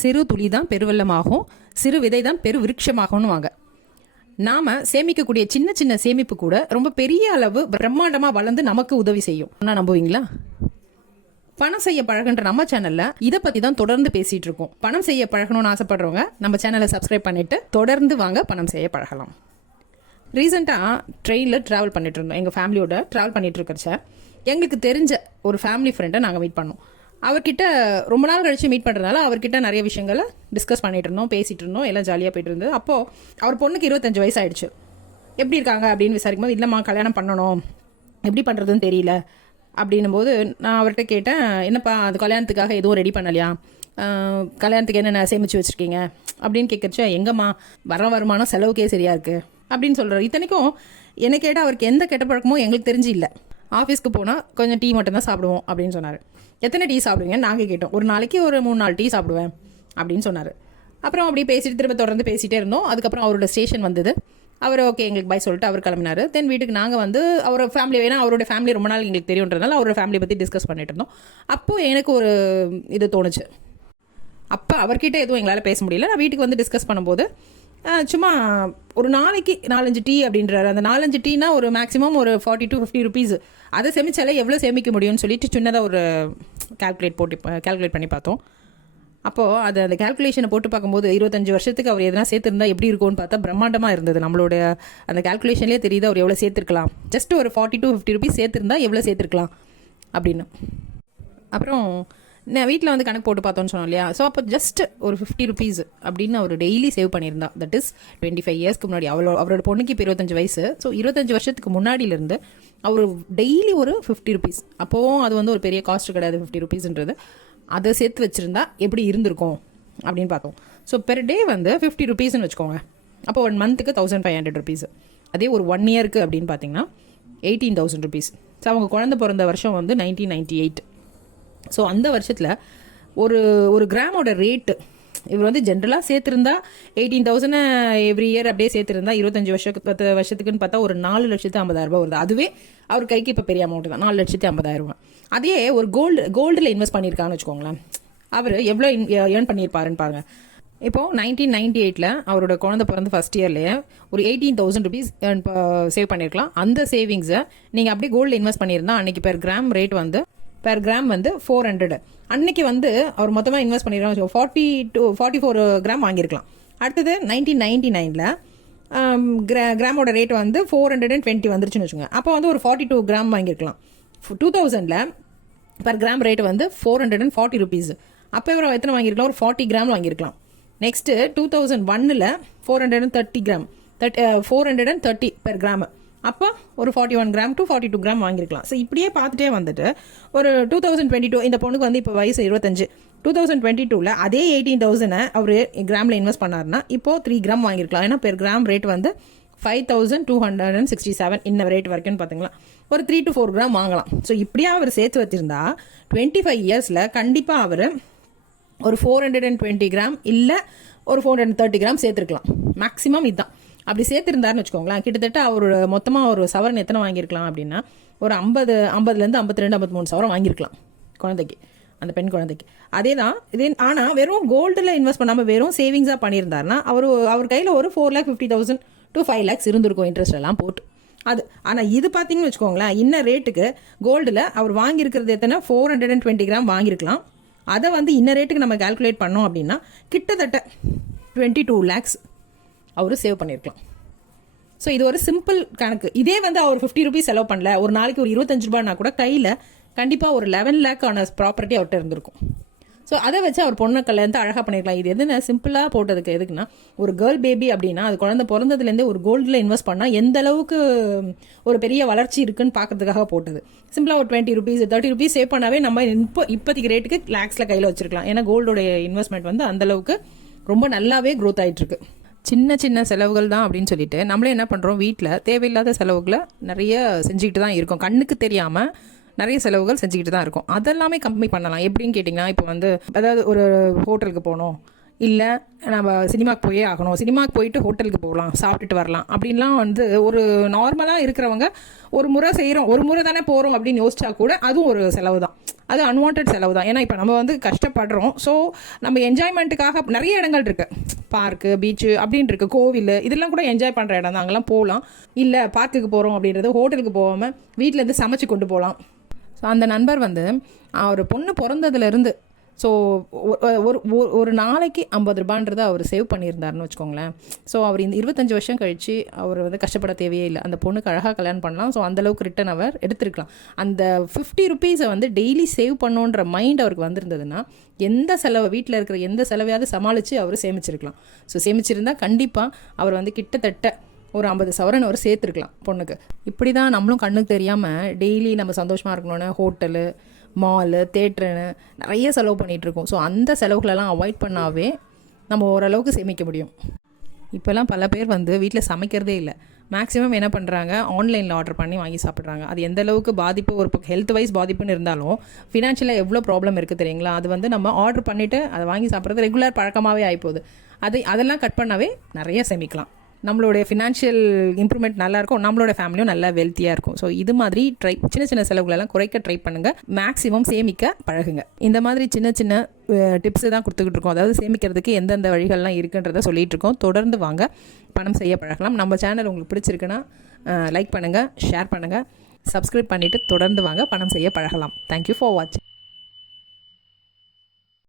சிறு துளி தான் பெருவெள்ளமாகும், சிறு விதை தான் பெரு விருட்சமாகும்னு வாங்க. நாம சேமிக்கக்கூடிய சின்ன சின்ன சேமிப்பு கூட ரொம்ப பெரிய அளவு பிரம்மாண்டமா வளர்ந்து நமக்கு உதவி செய்யும். நம்புவீங்களா? பணம் செய்ய பழகுன்ற நம்ம சேனல்ல இதை பத்தி தான் தொடர்ந்து பேசிட்டு இருக்கோம். பணம் செய்ய பழகணும்னு ஆசைப்படுறவங்க நம்ம சேனலை சப்ஸ்கிரைப் பண்ணிட்டு தொடர்ந்து வாங்க பணம் செய்ய பழகலாம். ரீசெண்டாக ட்ரெயினில் ட்ராவல் பண்ணிட்டு இருந்தோம். எங்கள் ஃபேமிலியோட ட்ராவல் பண்ணிட்டு இருக்கிறச்ச எங்களுக்கு தெரிஞ்ச ஒரு ஃபேமிலி ஃப்ரெண்டை நாங்கள் மீட் பண்ணோம். அவர்கிட்ட ரொம்ப நாள் கழிச்சு மீட் பண்ணுறதுனால அவர்கிட்ட நிறைய விஷயங்களை டிஸ்கஸ் பண்ணிட்டு இருந்தோம், பேசிட்டு இருந்தோம், எல்லாம் ஜாலியாக போயிட்டு இருந்தது. அப்போது அவர் பொண்ணுக்கு 25 வயசு ஆயிடுச்சு. எப்படி இருக்காங்க அப்படின்னு விசாரிக்கும் போது, இல்லைம்மா கல்யாணம் பண்ணணும், எப்படி பண்ணுறதுன்னு தெரியல அப்படின்னும் போது நான் அவர்கிட்ட கேட்டேன், என்னப்பா அது கல்யாணத்துக்காக எதுவும் ரெடி பண்ணலையா, கல்யாணத்துக்கு என்னென்ன சேமித்து வச்சுருக்கீங்க அப்படின்னு கேட்கறச்ச, எங்கம்மா வருமானம் செலவுக்கே சரியாக இருக்குது அப்படின்னு சொல்கிறார். இத்தனைக்கும் என்ன கேட்டால் அவருக்கு எந்த கெட்ட பழக்கமோ எங்களுக்கு தெரிஞ்சு இல்லை. ஆஃபீஸ்க்கு போனால் கொஞ்சம் டீ மட்டும் தான் சாப்பிடுவோம் அப்படின்னு சொன்னார். எத்தனை டீ சாப்பிடுவீங்கன்னு நாங்கள் கேட்டோம். ஒரு நாளைக்கு ஒரு 3-4 டீ சாப்பிடுவேன் அப்படின்னு சொன்னார். அப்புறம் அப்படியே பேசிட்டு திரும்ப தொடர்ந்து பேசிகிட்டே இருந்தோம். அதுக்கப்புறம் அவரோட ஸ்டேஷன் வந்தது. அவர் ஓகே எங்களுக்கு பை சொல்லிட்டு அவர் கிளம்பினார். தென் வீட்டுக்கு நாங்கள் வந்து அவரோட ஃபேமிலி, ஏன்னா அவரோட ஃபேமிலி ரொம்ப நாள் எங்களுக்கு தெரியுன்றதுனால அவரோட ஃபேமிலியை பற்றி டிஸ்கஸ் பண்ணிட்டு இருந்தோம். அப்போது எனக்கு ஒரு இது தோணுச்சு. அப்போ அவர்கிட்ட எதுவும் எங்களால் பேச முடியல. நான் வீட்டுக்கு வந்து டிஸ்கஸ் பண்ணும்போது சும்மா ஒரு நாளைக்கு 4-5 டீ அப்படின்றாரு. அந்த 4-5 டீனா ஒரு மேக்ஸிமம் ஒரு 40 to 50 ருபீஸ். அதை சேமிச்சாலே எவ்வளோ சேமிக்க முடியும்னு சொல்லிட்டு சின்னதாக ஒரு கால்குலேட் பண்ணி பார்த்தோம். அப்போது அந்த கால்குலேஷனை போட்டு பார்க்கும்போது 25 வருஷத்துக்கு அவர் எதனா சேர்த்துருந்தா எப்படி இருக்கும்னு பார்த்தா பிரம்மாண்டமாக இருந்தது. நம்மளோட அந்த கால்குலேஷன்லேயே தெரியுது அவர் எவ்வளோ சேர்த்துருக்கலாம். ஜஸ்ட் ஒரு 40 to 50 ருபீஸ் சேர்த்துருந்தா எவ்வளோ சேர்த்துருக்கலாம் அப்படின்னு. அப்புறம் நான் வீட்டில் வந்து கணக்கு போட்டு பார்த்தோன்னு சொன்னோம் இல்லையா. ஸோ அப்போ ஜஸ்ட் ஒரு 50 ருபீஸ் அப்படின்னு அவர் டெய்லி சேவ் பண்ணியிருந்தா. தட் இஸ் 25 இயர்ஸ்க்கு முன்னாடி. அவரோட பொண்ணுக்கு இப்போ 25 வயசு. ஸோ 25 வருஷத்துக்கு முன்னாடியிலேருந்து அவர் டெய்லி ஒரு 50 ருபீஸ், அப்போவும் அது வந்து ஒரு பெரிய காஸ்ட் கிடையாது 50 ருபீஸ்ன்றது, அதை சேர்த்து வச்சுருந்தா எப்படி இருந்திருக்கும் அப்படின்னு பார்த்தோம். ஸோ பெர் டே வந்து 50 ருபீஸ்ன்னு வச்சுக்கோங்க. அப்போ 1 மந்த்துக்கு 1500 ருபீஸ். அதே ஒரு 1 இயருக்கு அப்படின்னு பார்த்தீங்கன்னா 18,000 ருபீஸ். ஸோ அவங்க குழந்தை பிறந்த வருஷம் வந்து 1998. ஸோ அந்த வருஷத்தில் ஒரு கிராமோட ரேட்டு இவர் வந்து ஜென்ரலாக சேர்த்துருந்தா 18,000 எவ்ரி இயர் அப்படியே சேர்த்துருந்தா 25 வருஷத்துக்குன்னு பார்த்தா ஒரு 4,50,000 வருது. அதுவே அவர் கைக்கு இப்போ பெரிய அமௌண்ட் தான், 4,50,000. அதே ஒரு கோல்டில் இன்வெஸ்ட் பண்ணியிருக்கான்னு வச்சுக்கோங்களேன், அவர் எவ்வளோ ஏர்ன் பண்ணியிருப்பாருன்னு பாருங்க. இப்போது 1998 அவரோட குழந்தை பிறந்த ஃபர்ஸ்ட் இயர்லேயே ஒரு 18,000 ருபீஸ் சேவ் பண்ணியிருக்கலாம். அந்த சேவிங்ஸை நீங்கள் அப்படியே கோல்டில் இன்வெஸ்ட் பண்ணியிருந்தா அன்றைக்கி பெர் கிராம் வந்து 400. அன்னைக்கு வந்து அவர் மொத்தமாக இன்வெஸ்ட் பண்ணிடுறோம் 44 கிராம் வாங்கியிருக்கலாம். அடுத்தது 1999 கிராமோட ரேட் வந்து 420 வந்துருச்சுன்னு வச்சுங்க. அப்போ வந்து ஒரு 42 கிராம் வாங்கியிருக்கலாம். 2000 பர் கிராம் ரேட் வந்து 440 ருபீஸ். அப்போ இவர் எத்தனை வாங்கியிருக்கலாம்? ஒரு 40 கிராம் வாங்கியிருக்கலாம். Next 2001 430 gram 430 per gram. அப்போ ஒரு 41 கிராம் டு 42 கிராம் வாங்கியிருக்கலாம். ஸோ இப்படியே பார்த்துட்டே வந்துட்டு ஒரு 2022 இந்த பொண்ணுக்கு வந்து இப்போ வயசு 25. 2022 அதே 18,000 அவர் கிராமில் இன்வெஸ்ட் பண்ணார்னா இப்போது 3 கிராம் வாங்கியிருக்கலாம். ஏன்னா பெர் கிராம் ரேட் வந்து 5,267 இன்ன ரேட் வரைக்கும் பார்த்தீங்களா ஒரு 3 to 4 கிராம் வாங்கலாம். ஸோ இப்படியே அவர் சேர்த்து வச்சிருந்தா 25 இயர்ஸில் கண்டிப்பாக அவர் ஒரு 420 கிராம் இல்லை ஒரு 430 கிராம் சேர்த்துருக்கலாம். மேக்ஸிமம் இதுதான். அப்படி சேர்த்துருந்தாருன்னு வச்சுக்கோங்களேன், கிட்டத்தட்ட அவர் மொத்தமாக ஒரு சவரன் எத்தனை வாங்கியிருக்கலாம் அப்படின்னா ஒரு 50லேருந்து 52 53 சவரம் வாங்கியிருக்கலாம் குழந்தைக்கு, அந்த பெண் குழந்தைக்கு. அதே தான் இதே. ஆனால் வெறும் கோல்டில் இன்வெஸ்ட் பண்ணாமல் வெறும் சேவிங்ஸாக பண்ணியிருந்தாருன்னா அவர் கையில் ஒரு 4,50,000 to 5 lakhs இருந்திருக்கும் இன்ட்ரெஸ்ட் எல்லாம் போட்டு. அது ஆனால் இது பார்த்தீங்கன்னு வச்சுக்கோங்களேன், இன்ன ரேட்டுக்கு கோல்டில் அவர் வாங்கியிருக்கிறது எத்தனை 420 கிராம் வாங்கியிருக்கலாம். அதை வந்து இன்ன ரேட்டுக்கு நம்ம கால்குலேட் பண்ணோம் அப்படின்னா கிட்டத்தட்ட 22 lakhs அவர் சேவ் பண்ணியிருக்கலாம். ஸோ இது ஒரு சிம்பிள் கணக்கு. இதே வந்து அவர் 50 ருபீஸ் செலவு பண்ணல, ஒரு நாளைக்கு ஒரு 25 ரூபாய்னா கூட கையில் கண்டிப்பாக ஒரு 11 lakh ஆன ப்ராப்பர்ட்டி அவர்கிட்ட இருந்திருக்கும். ஸோ அதை வச்சு அவர் பொண்ணு கல்யாணத்தை அழகாக பண்ணியிருக்கலாம். இது எதுனா சிம்பிளாக போட்டதுக்கு எதுக்குன்னா, ஒரு கேர்ள் பேபி அப்படின்னா அது குழந்தை பிறந்ததுலேருந்தே ஒரு கோல்டில் இன்வெஸ்ட் பண்ணால் எந்த அளவுக்கு ஒரு பெரிய வளர்ச்சி இருக்குன்னு பார்க்கறதுக்காக போட்டது. சிம்பிளாக ஒரு 20 ருபீஸ் 30 ருபீஸ் சேவ் பண்ணாவே நம்ம இப்போதைக்கு ரேட்டுக்கு லேக்ஸில் கையில் வச்சிருக்கலாம். ஏன்னா கோல்டோடைய இன்வெஸ்ட்மெண்ட் வந்து அந்தளவுக்கு ரொம்ப நல்லாவே க்ரோத் ஆகிட்டுருக்கு. சின்ன செலவுகள் தான் அப்படின்னு சொல்லிட்டு நம்மளே என்ன பண்ணுறோம், வீட்டில் தேவையில்லாத செலவுகளை நிறைய செஞ்சுக்கிட்டு தான் இருக்கோம். கண்ணுக்கு தெரியாமல் நிறைய செலவுகள் செஞ்சுக்கிட்டு தான் இருக்கும். அதெல்லாமே கம்மி பண்ணலாம். எப்படின்னு கேட்டிங்கன்னா, இப்போ வந்து அதாவது ஒரு ஹோட்டலுக்கு போகணும், இல்லை நம்ம சினிமாவுக்கு போயே ஆகணும், சினிமாவுக்கு போயிட்டு ஹோட்டலுக்கு போகலாம், சாப்பிட்டுட்டு வரலாம் அப்படின்லாம் வந்து ஒரு நார்மலாக இருக்கிறவங்க ஒரு முறை செய்கிறோம், ஒரு முறை தானே போகிறோம் அப்படின்னு யோசிச்சா கூட அதுவும் ஒரு செலவு தான். அது அன்வான்ட் செலவு தான். ஏன்னா இப்போ நம்ம வந்து கஷ்டப்படுறோம். ஸோ நம்ம என்ஜாய்மெண்ட்டுக்காக நிறைய இடங்கள் இருக்குது, பார்க்கு, பீச்சு அப்படின்னு இருக்குது, கோவில், இதெல்லாம் கூட என்ஜாய் பண்ணுற இடம் தான், அங்கெல்லாம் போகலாம். இல்லை பார்க்குக்கு போகிறோம் அப்படின்றது ஹோட்டலுக்கு போகாமல் வீட்டிலேருந்து சமைச்சு கொண்டு போகலாம். ஸோ அந்த நண்பர் வந்து ஒரு பொண்ணு பிறந்ததுலேருந்து ஸோ ஒரு நாளைக்கு 50 ரூபான்றது அவர் சேவ் பண்ணியிருந்தாருன்னு வச்சுக்கோங்களேன். ஸோ அவர் இந்த 25 வருஷம் கழித்து அவர் வந்து கஷ்டப்பட தேவையே இல்லை, அந்த பொண்ணுக்கு அழகாக கல்யாணம் பண்ணலாம். ஸோ அந்தளவுக்கு ரிட்டன் அவர் எடுத்துருக்கலாம். அந்த 50 ருபீஸை வந்து டெய்லி சேவ் பண்ணோன்ற மைண்ட் அவருக்கு வந்திருந்ததுன்னா எந்த செலவை, வீட்டில் இருக்கிற எந்த செலவையாவது சமாளித்து அவர் சேமிச்சிருக்கலாம். ஸோ சேமிச்சிருந்தால் கண்டிப்பாக அவர் வந்து கிட்டத்தட்ட ஒரு 50 சவரன் அவர் சேர்த்துருக்கலாம் பொண்ணுக்கு. இப்படி தான் நம்மளும் கண்ணுக்கு தெரியாமல் டெய்லி நம்ம சந்தோஷமாக இருக்கணும்னு ஹோட்டலு, மாலு, தேட்டருன்னு நிறைய செலவு பண்ணிகிட்ருக்கோம். ஸோ அந்த செலவுகளெல்லாம் அவாய்ட் பண்ணாவே நம்ம ஓரளவுக்கு சேமிக்க முடியும். இப்போல்லாம் பல பேர் வந்து வீட்டில் சமைக்கிறதே இல்லை. மேக்ஸிமம் என்ன பண்ணுறாங்க, ஆன்லைனில் ஆர்டர் பண்ணி வாங்கி சாப்பிட்றாங்க. அது எந்த அளவுக்கு பாதிப்பு, ஒரு ஹெல்த் வைஸ் பாதிப்புன்னு இருந்தாலும் ஃபினான்ஷியலாக எவ்வளோ ப்ராப்ளம் இருக்குது தெரியுங்களா? அது வந்து நம்ம ஆர்டர் பண்ணிவிட்டு அதை வாங்கி சாப்பிட்றது ரெகுலர் பழக்கமாகவே ஆகிப்போகுது. அதெல்லாம் கட் பண்ணாவே நிறைய சேமிக்கலாம். நம்மளுடைய ஃபினான்ஷியல் இம்ப்ரூவ்மெண்ட் நல்லாயிருக்கும், நம்மளோட ஃபேமிலியும் நல்லா வெல்த்தியாக இருக்கும். ஸோ இது மாதிரி சின்ன சின்ன செலவுகளெல்லாம் குறைக்க ட்ரை பண்ணுங்கள், மேக்ஸிமம் சேமிக்க பழகுங்க. இந்த மாதிரி சின்ன சின்ன டிப்ஸு தான் கொடுத்துக்கிட்டு இருக்கோம். அதாவது சேமிக்கிறதுக்கு எந்தெந்த வழிகள்லாம் இருக்குன்றதை சொல்லிகிட்டு இருக்கோம். தொடர்ந்து வாங்க, பணம் செய்ய பழகலாம். நம்ம சேனல் உங்களுக்கு பிடிச்சிருக்குன்னா லைக் பண்ணுங்கள், ஷேர் பண்ணுங்கள், சப்ஸ்கிரைப் பண்ணிவிட்டு தொடர்ந்து வாங்க, பணம் செய்ய பழகலாம். தேங்க்யூ ஃபார் வாட்சிங்.